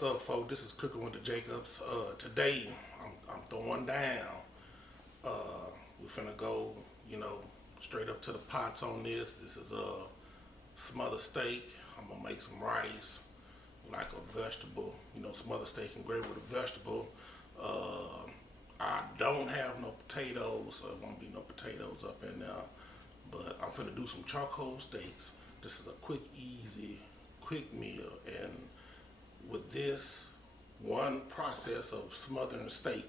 what's up, folks? This is Cooking with the Jacobs. Today, I'm throwing down. We're finna go, straight up to the pots on this. This is a smothered steak. I'm gonna make some rice, like a vegetable. Smothered steak and gravy with a vegetable. I don't have no potatoes, so there won't be no potatoes up in there. But I'm finna do some charcoal steaks. This is a quick, easy, quick meal, and with this one process of smothering steak,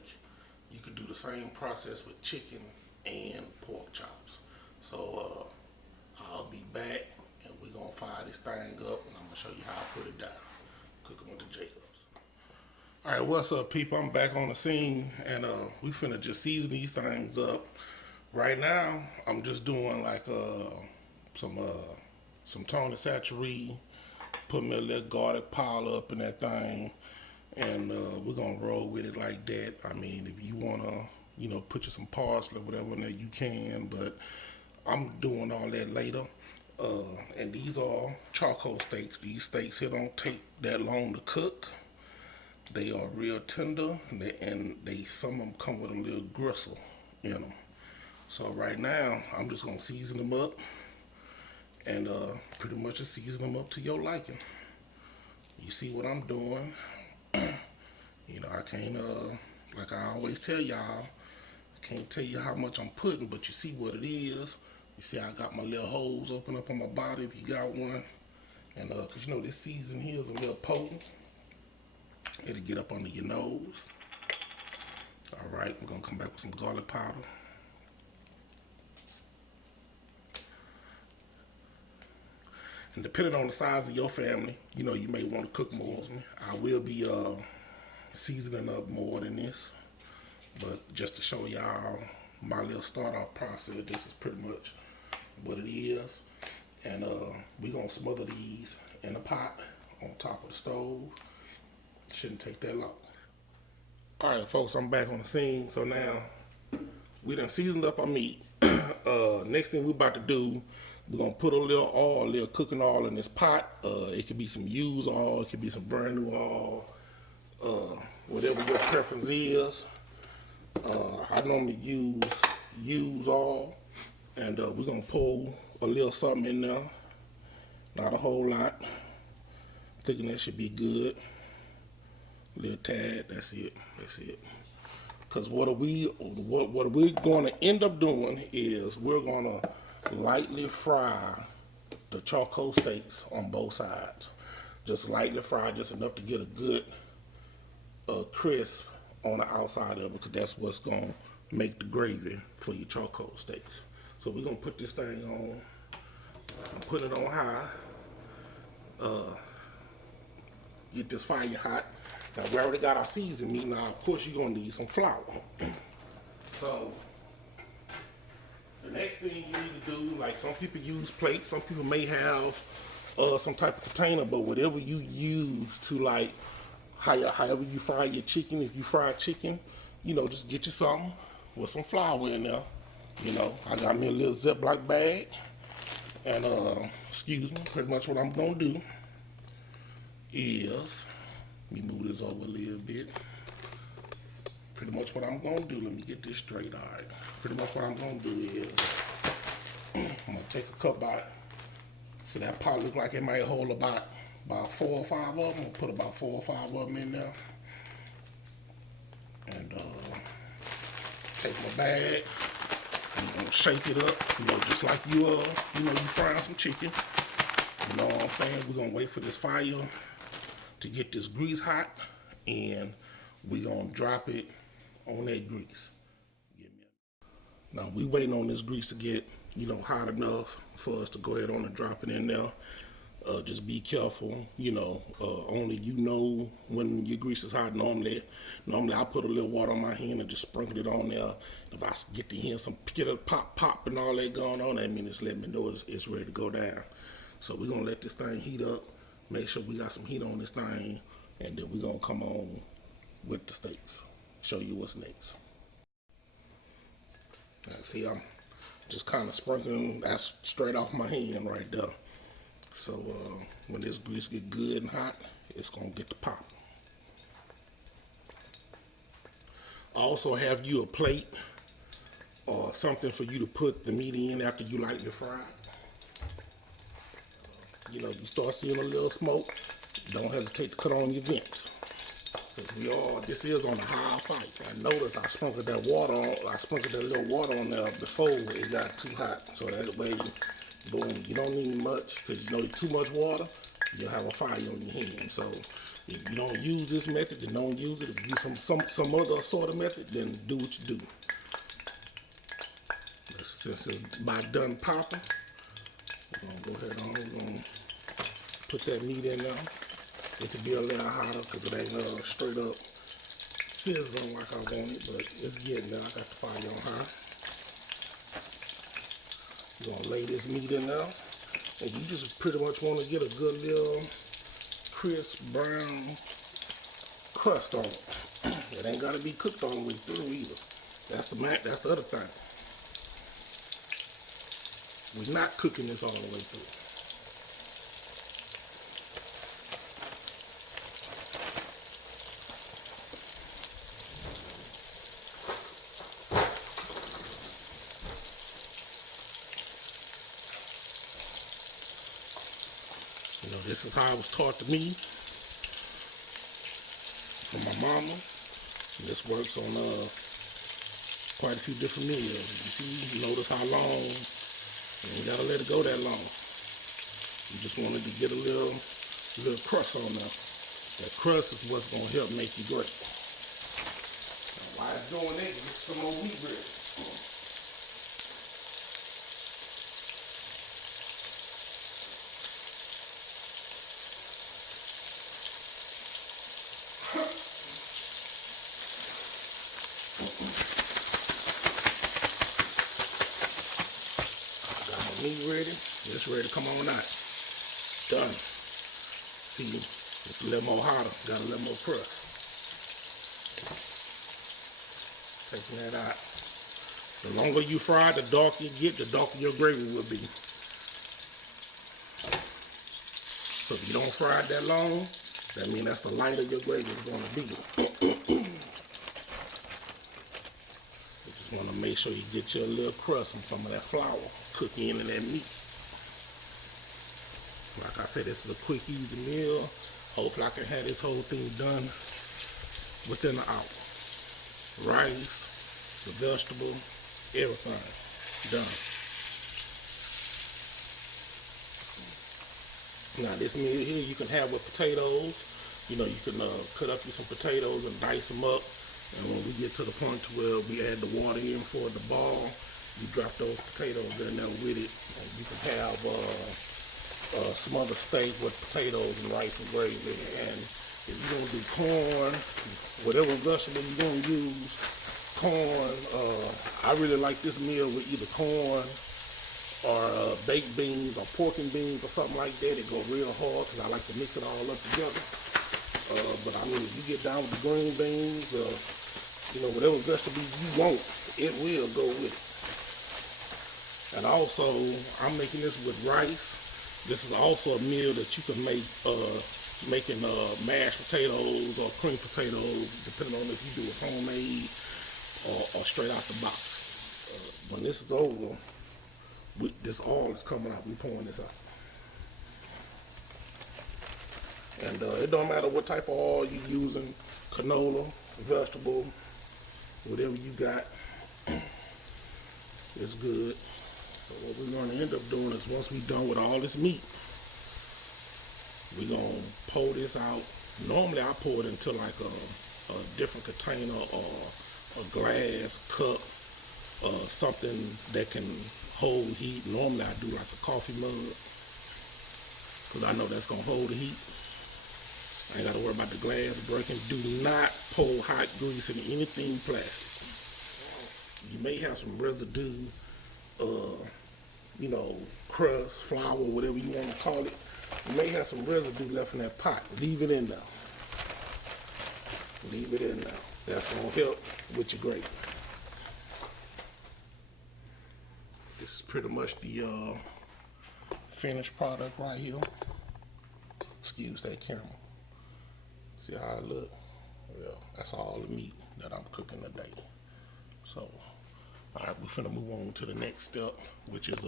you could do the same process with chicken and pork chops. So I'll be back and we're gonna fire this thing up and I'm gonna show you how I put it down. Cooking with the Jacobs. All right, what's up, people? I'm back on the scene and we finna just season these things up. Right now, I'm just doing like some tone and saturate. Put me a little garlic powder up in that thing, and we're gonna roll with it like that. I mean, if you wanna, put you some parsley or whatever in there, you can, but I'm doing all that later. And these are charcoal steaks. These steaks here don't take that long to cook. They are real tender, and some of them come with a little gristle in them. So right now, I'm just gonna season them up. And pretty much just season them up to your liking. You see what I'm doing. I can't, like I always tell y'all, I can't tell you how much I'm putting, but you see what it is. You see I got my little holes open up on my body if you got one. And cause this season here is a little potent. It'll get up under your nose. All right, I'm gonna come back with some garlic powder. And depending on the size of your family, you may want to cook more. I will be seasoning up more than this. But just to show y'all my little start-off process, this is pretty much what it is. And we're going to smother these in a pot on top of the stove. Shouldn't take that long. All right, folks, I'm back on the scene. So now, we done seasoned up our meat. Next thing we're about to do, we're gonna put a little oil, a little cooking oil in this pot. It could be some used oil, it could be some brand new oil, whatever your preference is. I normally use used oil, and we're gonna pour a little something in there, not a whole lot. Thinking that should be good. A little tad, that's it. Because what we're gonna end up doing is we're gonna lightly fry the charcoal steaks on both sides. Just lightly fry, just enough to get a good crisp on the outside of it, because that's what's gonna make the gravy for your charcoal steaks. So we're gonna put this thing on, put it on high, get this fire hot. Now we already got our seasoned meat. Now of course you're gonna need some flour. So the next thing you need to do, like some people use plates, some people may have some type of container, but whatever you use to, like, however you fry your chicken, if you fry chicken, just get you something with some flour in there. I got me a little Ziploc bag, and excuse me, pretty much what I'm gonna do is, let me move this over a little bit. Pretty much what I'm gonna do, let me get this straight, all right. Pretty much what I'm gonna do is, I'm gonna take a cup out. See, that pot look like it might hold about 4 or 5 of them. I'm gonna put about 4 or 5 of them in there. And take my bag, I'm gonna shake it up, just like you frying some chicken. You know what I'm saying? We're gonna wait for this fire to get this grease hot, and we're gonna drop it on that grease. Now we waiting on this grease to get, hot enough for us to go ahead on and drop it in there. Just be careful, only when your grease is hot. Normally I put a little water on my hand and just sprinkle it on there. If I get to hear get a pop and all that going on, that means it's letting me know it's ready to go down. So we're gonna let this thing heat up, make sure we got some heat on this thing, and then we're gonna come on with the steaks, show you what's next. Now, see, I'm just kind of sprinkling, that's straight off my hand right there. So when this grease get good and hot, it's gonna get the pop. Also have you a plate or something for you to put the meat in after you light your fry. You know, you start seeing a little smoke, don't hesitate to cut on your vents. This is on a high fight. I noticed I sprinkled that little water on there before it got too hot. So that way, boom, you don't need much, because you know too much water, you'll have a fire on your hand. So if you don't use this method, then don't use it. If you use some other sort of method, then do what you do. Since it's about done popping, we're gonna go ahead on, we're gonna put that meat in there. It could be a little hotter because it ain't straight up sizzling like I want it, but it's getting there. I got the fire on high. You're gonna lay this meat in there, and you just pretty much want to get a good little crisp brown crust on it. It ain't gotta be cooked all the way through either. That's the other thing. We're not cooking this all the way through. You know, this is how it was taught to me from my mama. And this works on quite a few different meals. You see, notice how long, you ain't gotta let it go that long. You just wanted to get a little crust on there. That crust is what's gonna help make you great. Now, while it's doing that, get some more meat ready. Meat ready, it's ready to come on out. Done. See, it's a little more hotter, got a little more crust. Taking that out. The longer you fry, the darker you get, the darker your gravy will be. So if you don't fry it that long, that means that's the lighter your gravy is going to be. You just want to make sure you get your little crust and some of that flour cooking into that meat. Like I said, this is a quick, easy meal. Hopefully I can have this whole thing done within an hour. Rice, the vegetable, everything done. Now this meal here you can have with potatoes. You know, you can cut up you some potatoes and dice them up. And when we get to the point where we add the water in for the ball, you drop those potatoes in there with it. And you can have smothered steak with potatoes and rice and gravy. And if you're gonna do corn, whatever vegetable you're gonna use, corn. I really like this meal with either corn or baked beans or pork and beans or something like that. It go real hard because I like to mix it all up together. But I mean, if you get down with the green beans, you know, whatever vegetable you want, it will go with it. And also, I'm making this with rice. This is also a meal that you can make, making mashed potatoes or cream potatoes, depending on if you do it homemade or straight out the box. When this is over, this oil is coming out. We're pouring this out. And it don't matter what type of oil you're using, canola, vegetable, whatever you got, it's good. So what we're going to end up doing is once we're done with all this meat, we're going to pour this out. Normally I pour it into like a different container or a glass cup, something that can hold heat. Normally I do like a coffee mug because I know that's going to hold the heat. I ain't got to worry about the glass breaking. Do not pour hot grease in anything plastic. You may have some residue, you know, crust, flour, whatever you want to call it. You may have some residue left in that pot. Leave it in there. Leave it in there. That's going to help with your gravy. This is pretty much the finished product right here. Excuse that camera. See how it look? Yeah, that's all the meat that I'm cooking today. So, all right, we're finna move on to the next step, which is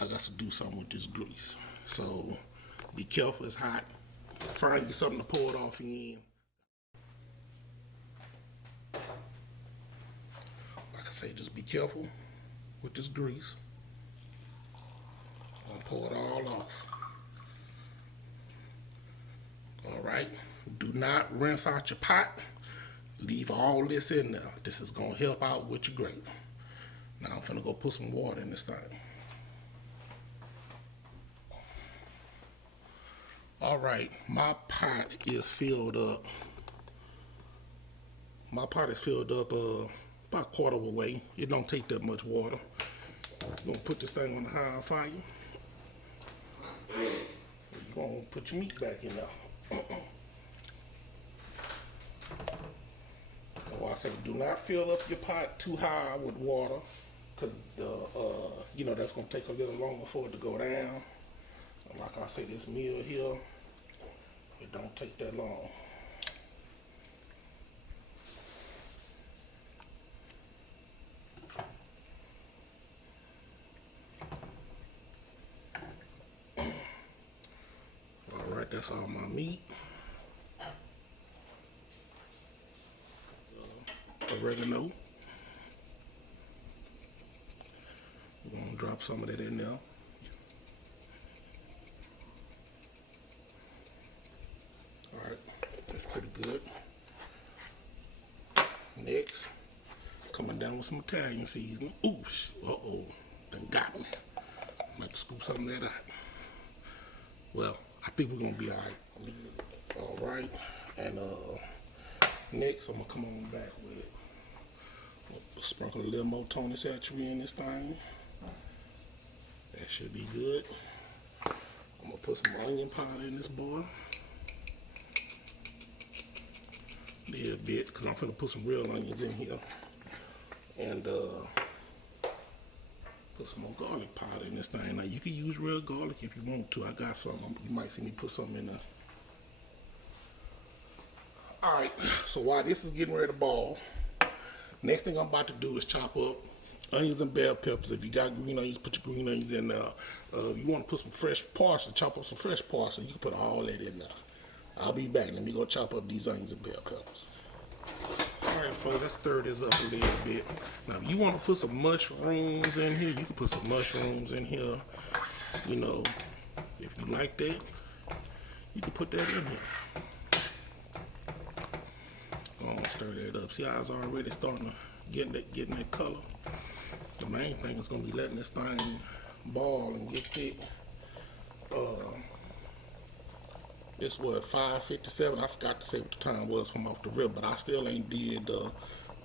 I got to do something with this grease. So, be careful, it's hot. Find you something to pour it off in. Like I say, just be careful with this grease. I'm gonna pour it all off. All right, do not rinse out your pot. Leave all this in there. This is gonna help out with your gravy. Now I'm finna go put some water in this thing. All right, my pot is filled up. My pot is filled up about a quarter of a way. It don't take that much water. I'm gonna put this thing on the high fire. You're gonna put your meat back in there. So I say, do not fill up your pot too high with water, because you know, that's gonna take a little longer for it to go down. And like I say, this meal here, it don't take that long. All right, that's all my meat. Oregano. We're gonna drop some of that in there. All right, that's pretty good. Next, coming down with some Italian seasoning. Oops, done got me. I'm about to scoop some of that out. Well, I think we're gonna be all right. All right, and next I'm gonna come on back with it. Sprinkle a little more Tony Satchery in this thing. That should be good. I'm gonna put some onion powder in this boy. A little bit, because I'm finna put some real onions in here. And put some more garlic powder in this thing. Now you can use real garlic if you want to. I got some. You might see me put some in there. Alright, so while this is getting ready to ball, next thing I'm about to do is chop up onions and bell peppers. If you got green onions, put your green onions in there. If you want to put some fresh parsley, chop up some fresh parsley, you can put all that in there. I'll be back. Let me go chop up these onions and bell peppers. Alright, folks, let's stir this up a little bit. Now, if you want to put some mushrooms in here, you can put some mushrooms in here. You know, if you like that, you can put that in here. I'm gonna stir that up. See how it's already starting to getting that color. The main thing is gonna be letting this thing ball and get thick. It's what, 5:57. I forgot to say what the time was from off the rib, but I still ain't did the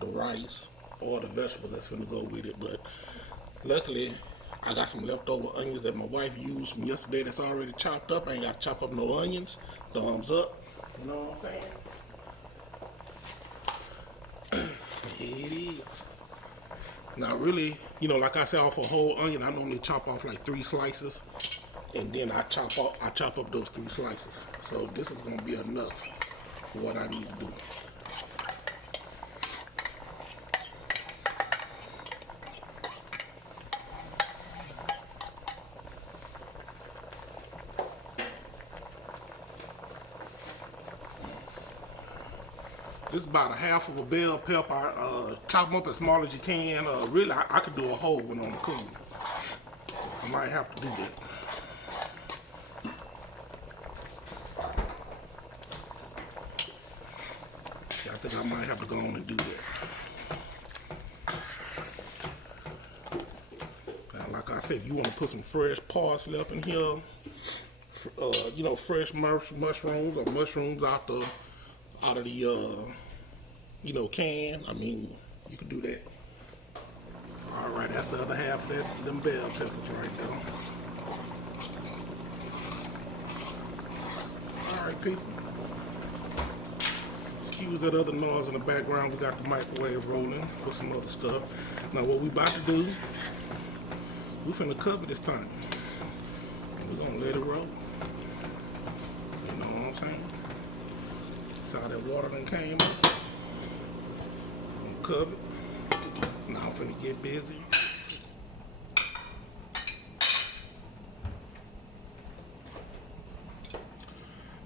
rice or the vegetables that's gonna go with it. But luckily, I got some leftover onions that my wife used from yesterday that's already chopped up. I ain't got to chop up no onions. Thumbs up. You know what I'm saying? Here it is. Now really, you know, like I said, off a whole onion, I normally chop off like 3 slices, and then I chop up those 3 slices. So this is gonna be enough for what I need to do. This is about a half of a bell pepper. Chop them up as small as you can. Really, I could do a whole one on the cool. I might have to do that. Yeah, I think I might have to go on and do that. And like I said, if you want to put some fresh parsley up in here, you know, fresh mushrooms or mushrooms out of the you know, can. I mean, you can do that. All right, that's the other half of them bell peppers right there. All right, people. Excuse that other noise in the background. We got the microwave rolling for some other stuff. Now, what we about to do, we finna cover this thing. We're gonna let it roll. You know what I'm saying? See how that water done came up? covered. Now I'm finna get busy.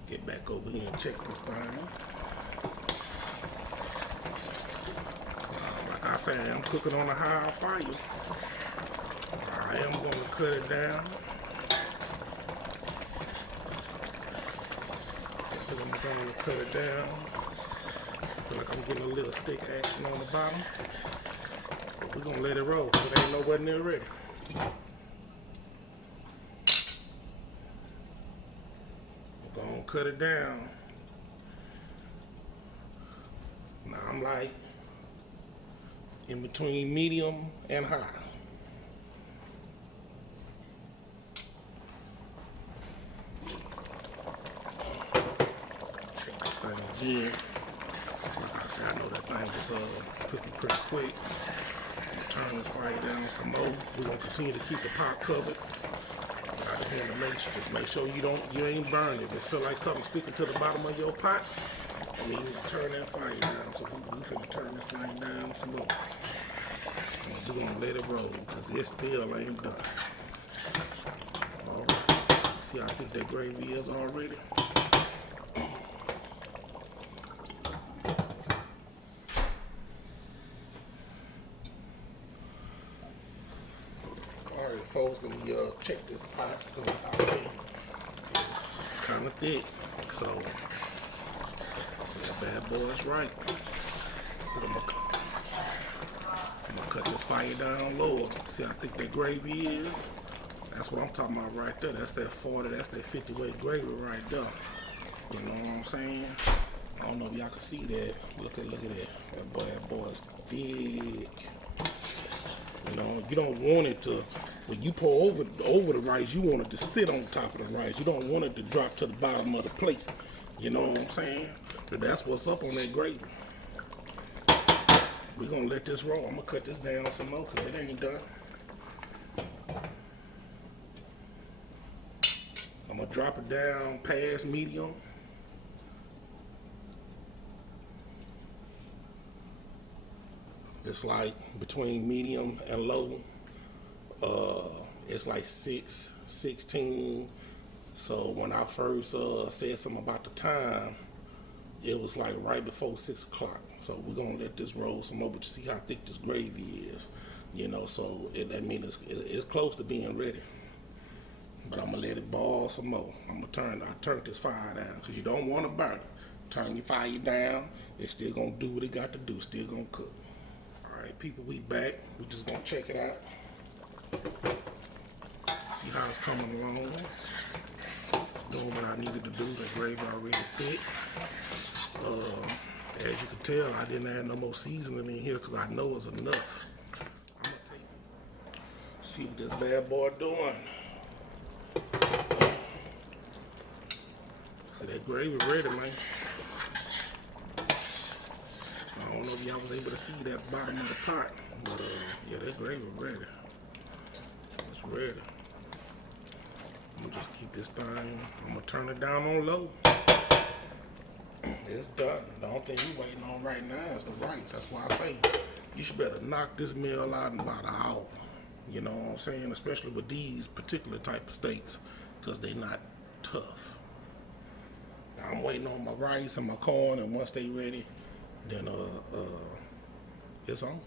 Get back over here and check this thing. Like I said, I'm cooking on a high fire. I am gonna cut it down. I'm going to cut it down. Feel like I'm getting a little stick action on the bottom. But we're going to let it roll because it ain't nowhere near ready. We're going to cut it down. Now I'm like in between medium and high. Again, like I said, I know that thing was cooking pretty quick. I'm gonna turn this fire down some more. We're gonna continue to keep the pot covered. I just want to make sure you ain't burning it. If it feel like something sticking to the bottom of your pot, I mean, turn that fire down. So we finna turn this thing down some more. And we're gonna let it roll because it still ain't done. All right. See how thick that gravy is already. Folks, let me check this pot. Kind of thick, so that bad boy is right. I'm gonna cut this fire down lower. See how thick that gravy is? That's what I'm talking about right there. That's that 40, that's that 50 weight gravy right there. You know what I'm saying? I don't know if y'all can see that. Look at that. That boy is thick. You know, you don't want it to, when you pour over the rice, you want it to sit on top of the rice. You don't want it to drop to the bottom of the plate. You know what I'm saying? But that's what's up on that gravy. We're going to let this roll. I'm going to cut this down some more because it ain't done. I'm going to drop it down past medium. It's like between medium and low. It's like 6:16. So when I first said something about the time, it was like right before 6 o'clock. So we're gonna let this roll some more, but you see how thick this gravy is, you know. So that means it's close to being ready. But I'm gonna let it boil some more. I turned this fire down because you don't want to burn it. Turn your fire down. It's still gonna do what it got to do. Still gonna cook. All right, people, we back. We just gonna check it out. See how it's coming along. Doing what I needed to do. The gravy already thick. As you can tell, I didn't add no more seasoning in here because I know it's enough. I'm gonna taste it. See what this bad boy doing. So that gravy ready, man. I don't know if y'all was able to see that bottom of the pot, but yeah, that gravy ready. It's ready. I'm gonna just keep this thing. I'm gonna turn it down on low. It's done. The only thing you waiting on right now is the rice. That's why I say you should better knock this meal out in about an hour. You know what I'm saying? Especially with these particular type of steaks, because they're not tough. Now I'm waiting on my rice and my corn, and once they ready, then it's on.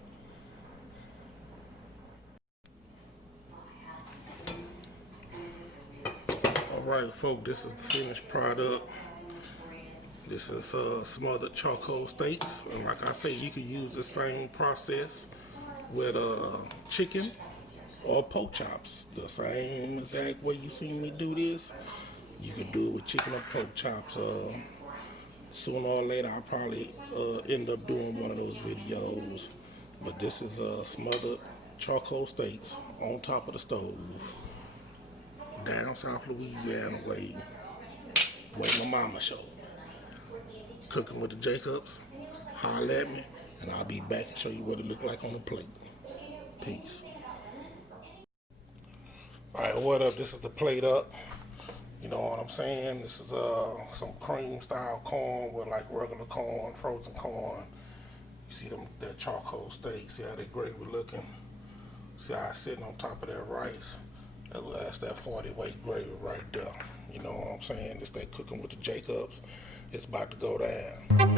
All right, folks, this is the finished product. This is smothered charcoal steaks, and like I say, you can use the same process with chicken or pork chops. The same exact way you seen me do this, you could do it with chicken or pork chops. Sooner or later, I'll probably end up doing one of those videos. But this is smothered charcoal steaks on top of the stove, down South Louisiana way my mama showed. Cooking with the Jacobs. Holler at me, and I'll be back and show you what it look like on the plate. Peace. All right, what up? This is the plate up. You know what I'm saying? This is some cream style corn with like regular corn, frozen corn, You see them that charcoal steak. See how that gravy looking. See how it's sitting on top of that rice. That's that 40 weight gravy right there. You know what I'm saying? It's that cooking with the Jacobs. It's about to go down.